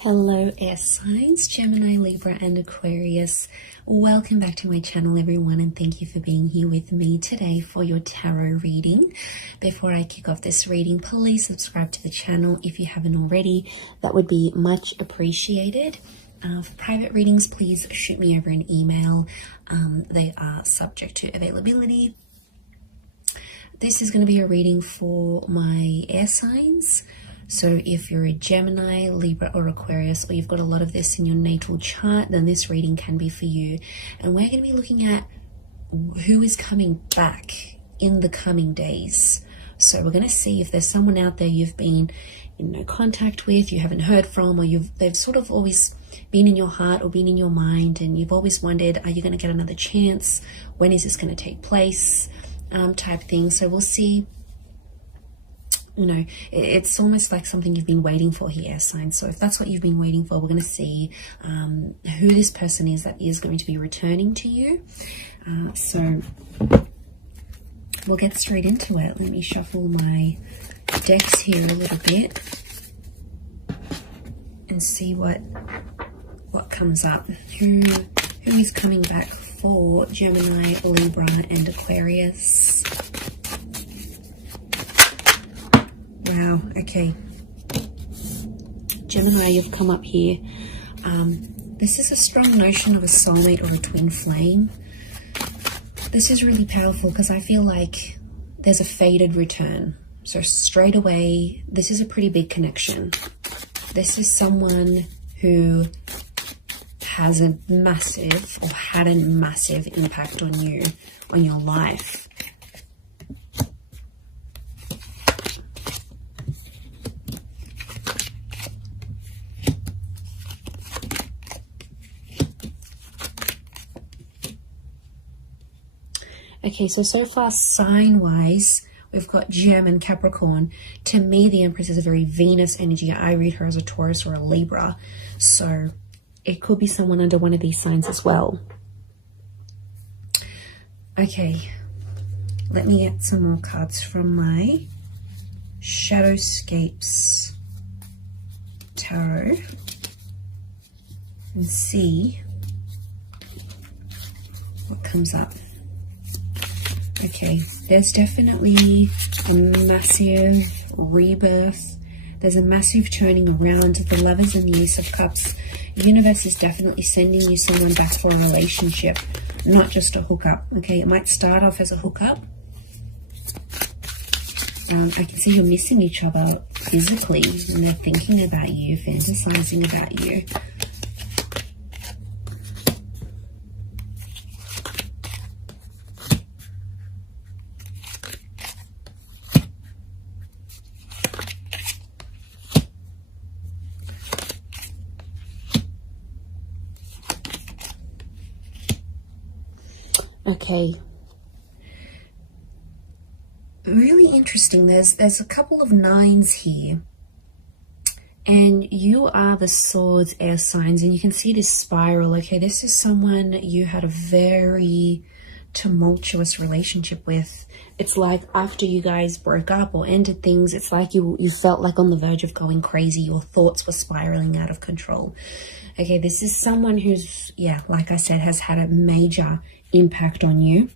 Hello air signs, Gemini, Libra and Aquarius. Welcome back to my channel everyone, and thank you for being here with me today for your tarot reading. Before I kick off this reading, please subscribe to the channel if you haven't already. That would be much appreciated. For private readings, please shoot me over an email. They are subject to availability. This is going to be a reading for my air signs. So if you're a Gemini, Libra or Aquarius, or you've got a lot of this in your natal chart, then this reading can be for you. And we're going to be looking at who is coming back in the coming days. So we're going to see if there's someone out there you've been in no contact with, you haven't heard from, or they've sort of always been in your heart or been in your mind, and you've always wondered, are you going to get another chance? When is this going to take place? Type thing. So we'll see. You know, it's almost like something you've been waiting for here, signs. So if that's what you've been waiting for, we're going to see who this person is that is going to be returning to you. So we'll get straight into it. Let me shuffle my decks here a little bit and see what comes up. Who is coming back for Gemini, Libra and Aquarius? Wow, okay. Gemini, you've come up here. This is a strong notion of a soulmate or a twin flame. This is really powerful because I feel like there's a fated return. So straight away, this is a pretty big connection. This is someone who has a massive or had a massive impact on you, on your life. Okay, so far sign-wise, we've got Gem and Capricorn. To me, the Empress is a very Venus energy. I read her as a Taurus or a Libra. So it could be someone under one of these signs as well. Okay, let me get some more cards from my Shadowscapes Tarot and see what comes up. Okay, there's definitely a massive rebirth. There's a massive turning around. The Lovers and the Ace of Cups. The universe is definitely sending you someone back for a relationship, not just a hookup. Okay, it might start off as a hookup. I can see you're missing each other physically, and they're thinking about you, fantasizing about you. Okay, really interesting. There's a couple of nines here, and you are the Swords air signs, and you can see this spiral. Okay, this is someone you had a very tumultuous relationship with. It's like after you guys broke up or ended things, it's like you felt like on the verge of going crazy. Your thoughts were spiraling out of control. Okay, this is someone who's, yeah, like I said, has had a major impact on you.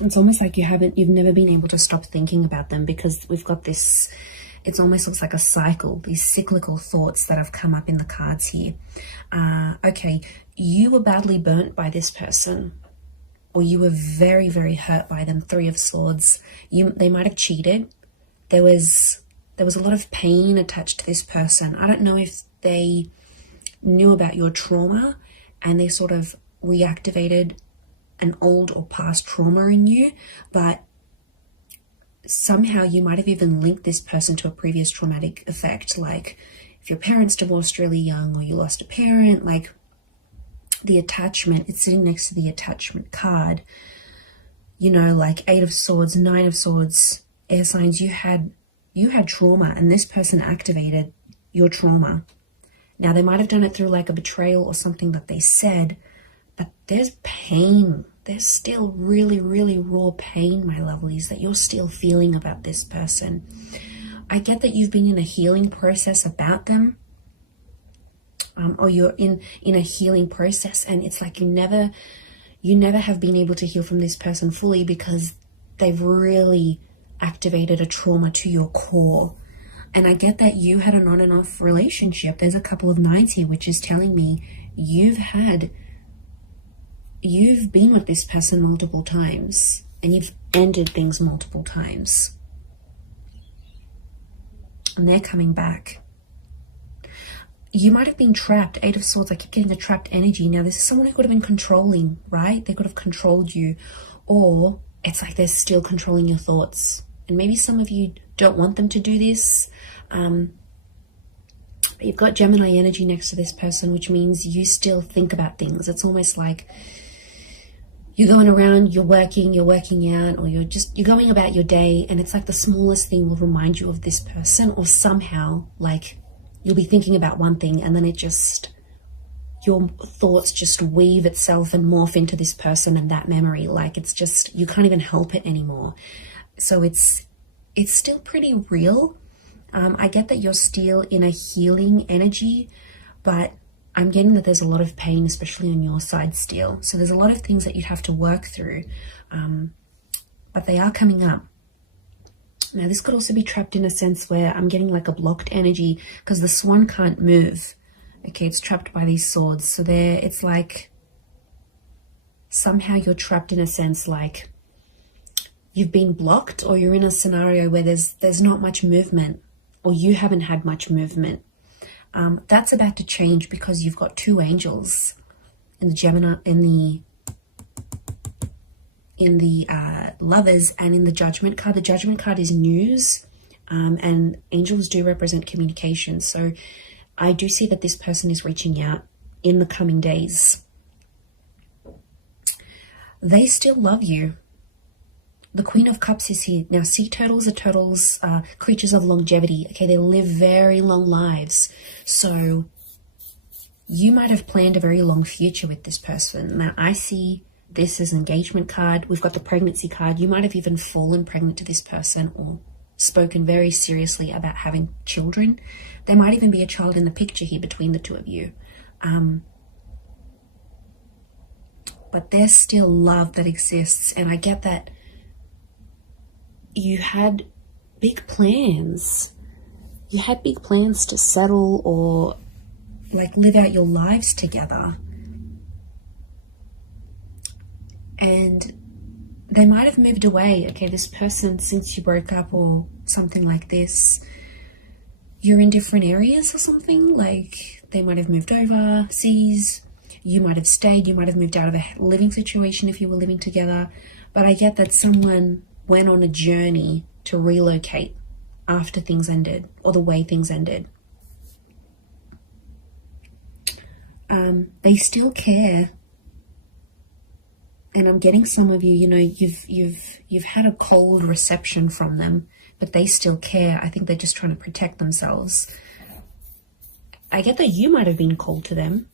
It's almost like you've never been able to stop thinking about them, because we've got this, it almost looks like a cycle, these cyclical thoughts that have come up in the cards here. Okay, you were badly burnt by this person, or you were very, very hurt by them. Three of Swords. They might have cheated. There was a lot of pain attached to this person. I don't know if they knew about your trauma and they sort of reactivated an old or past trauma in you, but somehow you might have even linked this person to a previous traumatic effect. Like if your parents divorced really young, or you lost a parent, like the attachment, it's sitting next to the attachment card. You know, like Eight of Swords, Nine of Swords, air signs, you had trauma, and this person activated your trauma. Now, they might have done it through like a betrayal or something that they said, but there's pain. There's still really, really raw pain, my lovelies, that you're still feeling about this person. I get that you've been in a healing process about them, or you're in a healing process, and it's like you never have been able to heal from this person fully because they've really activated a trauma to your core. And I get that you had an on and off relationship. There's a couple of nines here, which is telling me you've been with this person multiple times, and you've ended things multiple times. And they're coming back. You might have been trapped. Eight of Swords, I keep getting the trapped energy. Now, this is someone who could have been controlling, right? They could have controlled you. Or it's like they're still controlling your thoughts. And maybe some of you don't want them to do this. You've got Gemini energy next to this person, which means you still think about things. It's almost like you're going around, you're working out, or you're going about your day, and it's like the smallest thing will remind you of this person, or somehow, like, you'll be thinking about one thing and then your thoughts just weave itself and morph into this person and that memory. Like, it's just, you can't even help it anymore. So it's still pretty real. I get that you're still in a healing energy, but I'm getting that there's a lot of pain, especially on your side still. So there's a lot of things that you'd have to work through, but they are coming up. Now, this could also be trapped in a sense where I'm getting like a blocked energy because the swan can't move. Okay, it's trapped by these swords. So it's like somehow you're trapped in a sense like you've been blocked, or you're in a scenario where there's not much movement, or you haven't had much movement. That's about to change because you've got two angels in the Gemini, in the Lovers, and in the Judgment card. The Judgment card is news, and angels do represent communication. So I do see that this person is reaching out in the coming days. They still love you. The Queen of Cups is here. Now, sea turtles are creatures of longevity. Okay, they live very long lives. So you might have planned a very long future with this person. Now, I see this as an engagement card. We've got the pregnancy card. You might have even fallen pregnant to this person or spoken very seriously about having children. There might even be a child in the picture here between the two of you. But there's still love that exists. And I get that you had big plans. You had big plans to settle or like live out your lives together. And they might have moved away. Okay, this person, since you broke up or something like this, you're in different areas or something. Like they might have moved overseas. You might have stayed. You might have moved out of a living situation if you were living together. But I get that someone went on a journey to relocate after things ended, or the way things ended. They still care. And I'm getting some of you, you've had a cold reception from them, but they still care. I think they're just trying to protect themselves. I get that you might have been cold to them.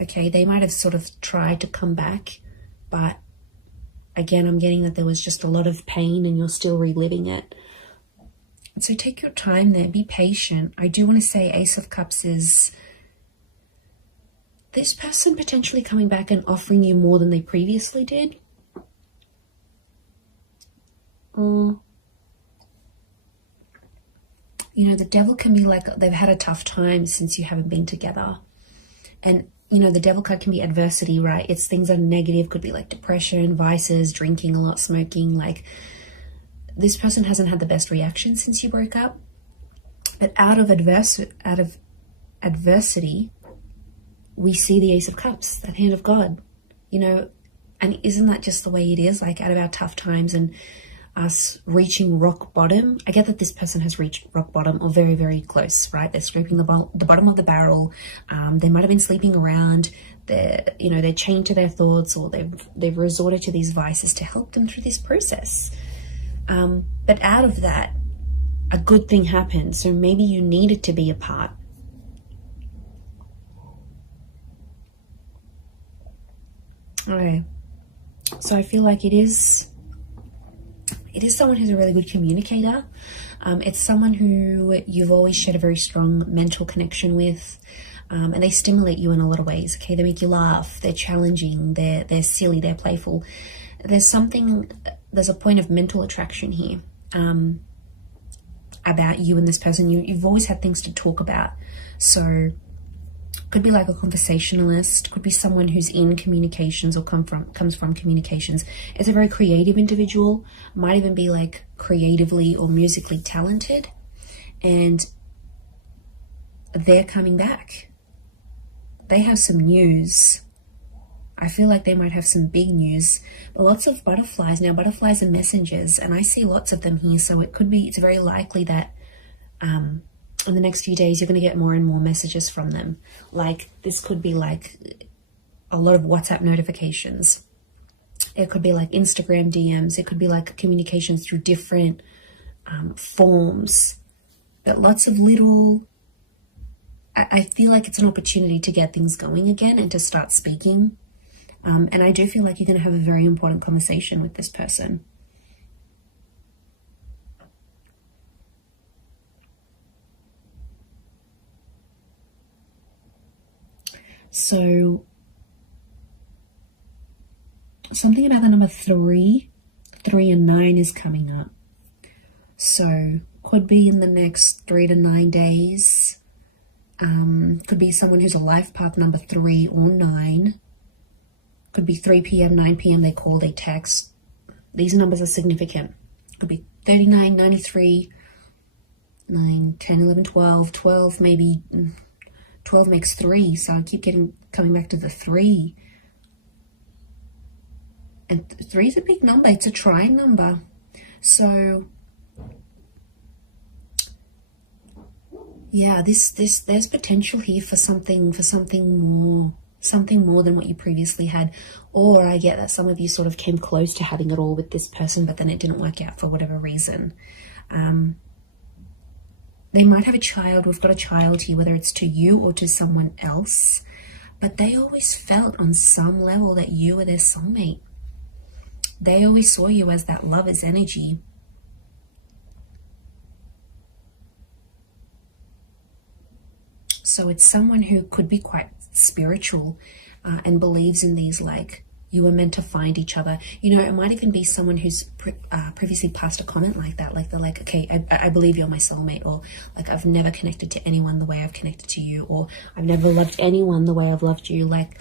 Okay, they might have sort of tried to come back, but again, I'm getting that there was just a lot of pain and you're still reliving it. And so take your time there, be patient. I do want to say Ace of Cups is this person potentially coming back and offering you more than they previously did. The devil can be like they've had a tough time since you haven't been together. And the devil card can be adversity, right? It's things that are negative, could be like depression, vices, drinking a lot, smoking. Like this person hasn't had the best reaction since you broke up. But out of adversity, we see the Ace of Cups, that hand of God, and isn't that just the way it is? Like out of our tough times and us reaching rock bottom. I get that this person has reached rock bottom or very, very close, right? They're scraping the bottom of the barrel. They might have been sleeping around. They're chained to their thoughts, or they've resorted to these vices to help them through this process. But out of that, a good thing happened. So maybe you needed to be apart. Okay. So I feel like it is it is someone who's a really good communicator. It's someone who you've always shared a very strong mental connection with, and they stimulate you in a lot of ways. Okay, they make you laugh, they're challenging, they're silly, they're playful. There's a point of mental attraction here about you and this person. You've always had things to talk about. So could be like a conversationalist, could be someone who's in communications or comes from communications. It's a very creative individual, might even be like creatively or musically talented, and they're coming back. They have some news. I feel like they might have some big news, but lots of butterflies. Now, butterflies are messengers, and I see lots of them here, so it's very likely that in the next few days, you're going to get more and more messages from them. Like, this could be like a lot of WhatsApp notifications. It could be like Instagram DMs. It could be like communications through different forms. But lots of little... I feel like it's an opportunity to get things going again and to start speaking. And I do feel like you're going to have a very important conversation with this person. So something about the number 3 and 9 is coming up. So could be in the next 3 to 9 days. Could be someone who's a life path number 3 or 9. Could be 3 p.m., 9 p.m. They call, they text. These numbers are significant. Could be 39, 93, 9, 10, 11, 12, 12 maybe... 12 makes 3, so I keep coming back to the 3. And 3 is a big number. It's a trying number. So yeah, there's potential here for something more than what you previously had. Or I get that some of you sort of came close to having it all with this person, but then it didn't work out for whatever reason. They might have a child. We've got a child here, whether it's to you or to someone else. But they always felt on some level that you were their soulmate. They always saw you as that lover's energy. So it's someone who could be quite spiritual and believes in these, like, you were meant to find each other. You know, it might even be someone who's previously passed a comment like that. Like, they're like, okay, I believe you're my soulmate. Or like, I've never connected to anyone the way I've connected to you. Or I've never loved anyone the way I've loved you. Like,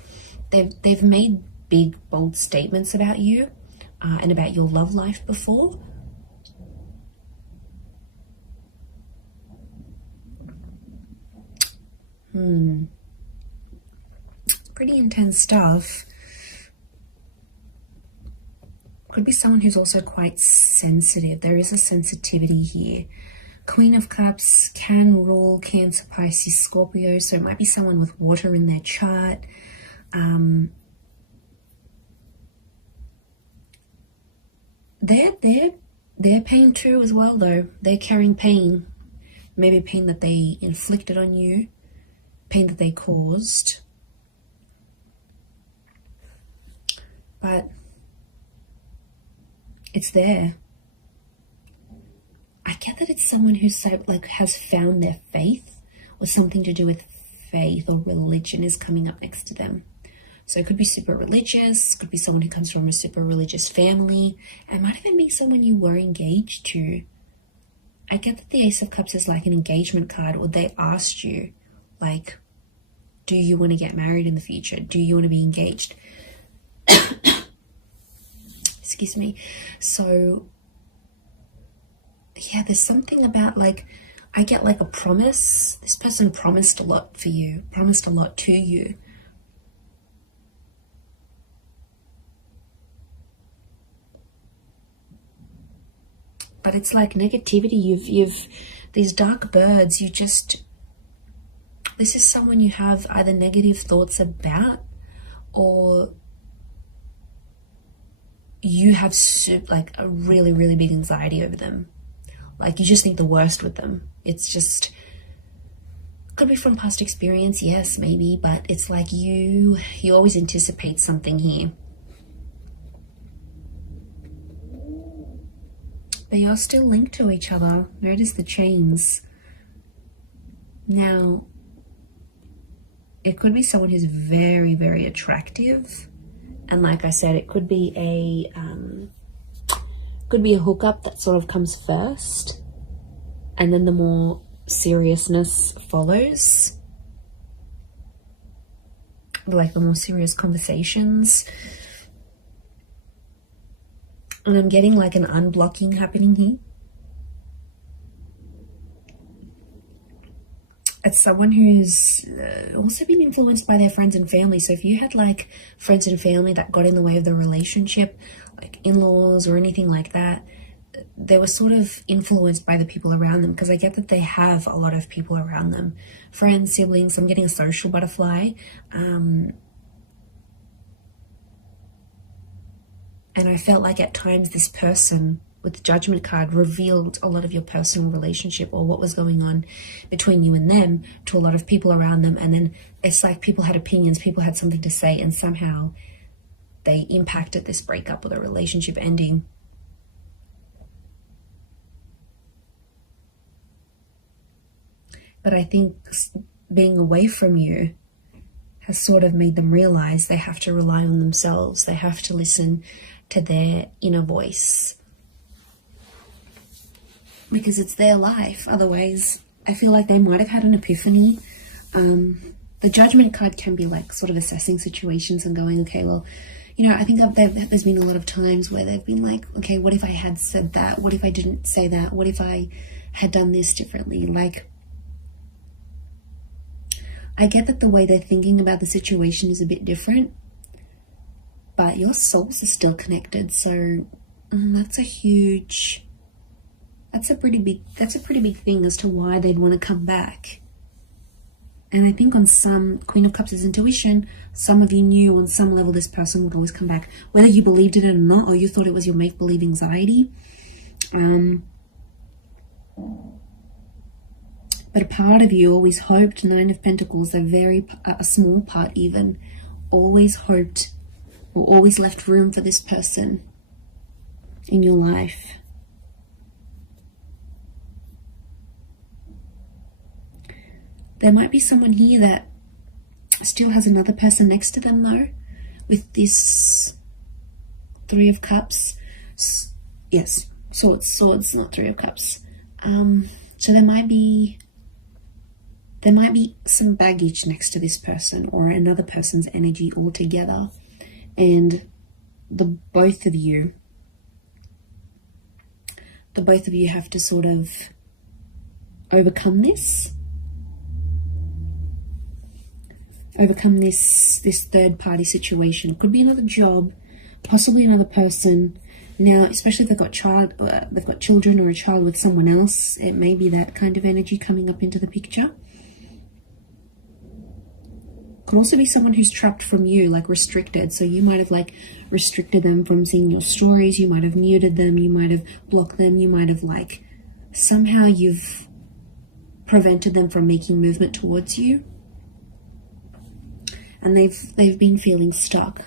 they've made big, bold statements about you and about your love life before. Pretty intense stuff. Could be someone who's also quite sensitive. There is a sensitivity here. Queen of Cups can rule Cancer, Pisces, Scorpio. So it might be someone with water in their chart. They're pain too as well, though. They're carrying pain. Maybe pain that they inflicted on you. Pain that they caused. But it's there. I get that it's someone who's has found their faith, or something to do with faith or religion is coming up next to them. So it could be super religious, could be someone who comes from a super religious family. It might even be someone you were engaged to. I get that the Ace of Cups is like an engagement card, or they asked you, like, do you want to get married in the future? Do you want to be engaged? Excuse me. So yeah, there's something about, like, I get like a promise. This person promised a lot for you, promised a lot to you. But it's like negativity. You've these dark birds. this is someone you have either negative thoughts about, or you have like a really, really big anxiety over them. Like, you just think the worst with them. It's just, could be from past experience, yes, maybe, but it's like you always anticipate something here. but you're still linked to each other. Notice the chains. Now, it could be someone who's very, very attractive. And like I said, it could be a hookup that sort of comes first, and then the more seriousness follows, like the more serious conversations. And I'm getting like an unblocking happening here. It's someone who's also been influenced by their friends and family. So if you had like friends and family that got in the way of the relationship, like in-laws or anything like that, they were sort of influenced by the people around them, because I get that they have a lot of people around them. Friends, siblings, I'm getting a social butterfly. And I felt like at times this person with the Judgment card revealed a lot of your personal relationship or what was going on between you and them to a lot of people around them. And then it's like people had opinions, people had something to say, and somehow they impacted this breakup or the relationship ending. But I think being away from you has sort of made them realize they have to rely on themselves. They have to listen to their inner voice, because it's their life. Otherwise, I feel like they might have had an epiphany. The Judgment card can be like sort of assessing situations and going, okay, well, you know, I think there's been a lot of times where they've been like, okay, what if I had said that? What if I didn't say that? What if I had done this differently? Like, I get that the way they're thinking about the situation is a bit different, but your souls are still connected. So that's a pretty big thing as to why they'd want to come back. And I think on some, Queen of Cups is intuition. Some of you knew on some level this person would always come back, whether you believed it or not, or you thought it was your make-believe anxiety. But a part of you always hoped, 9 of Pentacles, a small part even, always hoped or always left room for this person in your life. There might be someone here that still has another person next to them though, with this 3 of Cups. Yes, swords, not 3 of Cups. So there might be some baggage next to this person or another person's energy altogether. And the both of you have to sort of overcome this third party situation. It could be another job, possibly another person. Now, especially if they've got children or a child with someone else, it may be that kind of energy coming up into the picture. Could also be someone who's trapped from you, like restricted. So you might have like restricted them from seeing your stories. You might have muted them. You might have blocked them. You might have like somehow you've prevented them from making movement towards you. And they've been feeling stuck.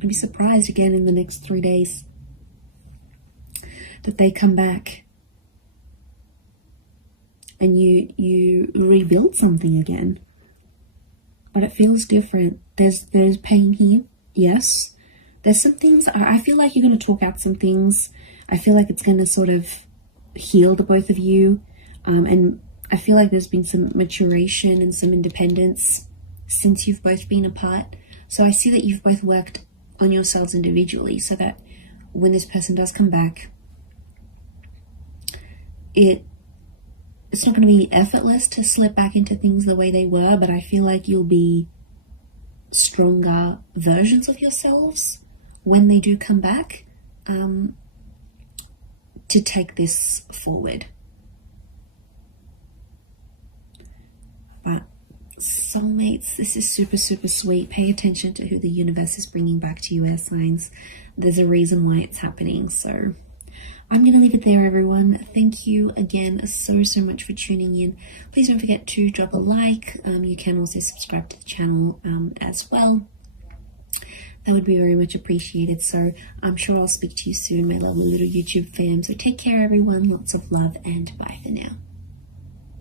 I'd be surprised again in the next 3 days that they come back and you rebuild something again. But it feels different. There's pain here, yes. There's some things, I feel like you're going to talk out some things. I feel like it's going to sort of heal the both of you. And I feel like there's been some maturation and some independence since you've both been apart. So I see that you've both worked on yourselves individually so that when this person does come back, it's not going to be effortless to slip back into things the way they were, but I feel like you'll be stronger versions of yourselves when they do come back, to take this forward. But soulmates, this is super, super sweet. Pay attention to who the universe is bringing back to you, air signs. There's a reason why it's happening. So I'm going to leave it there, everyone. Thank you again so much for tuning in. Please don't forget to drop a like. You can also subscribe to the channel as well. that would be very much appreciated. So I'm sure I'll speak to you soon, my lovely little YouTube fam. So take care, everyone. Lots of love, and bye for now.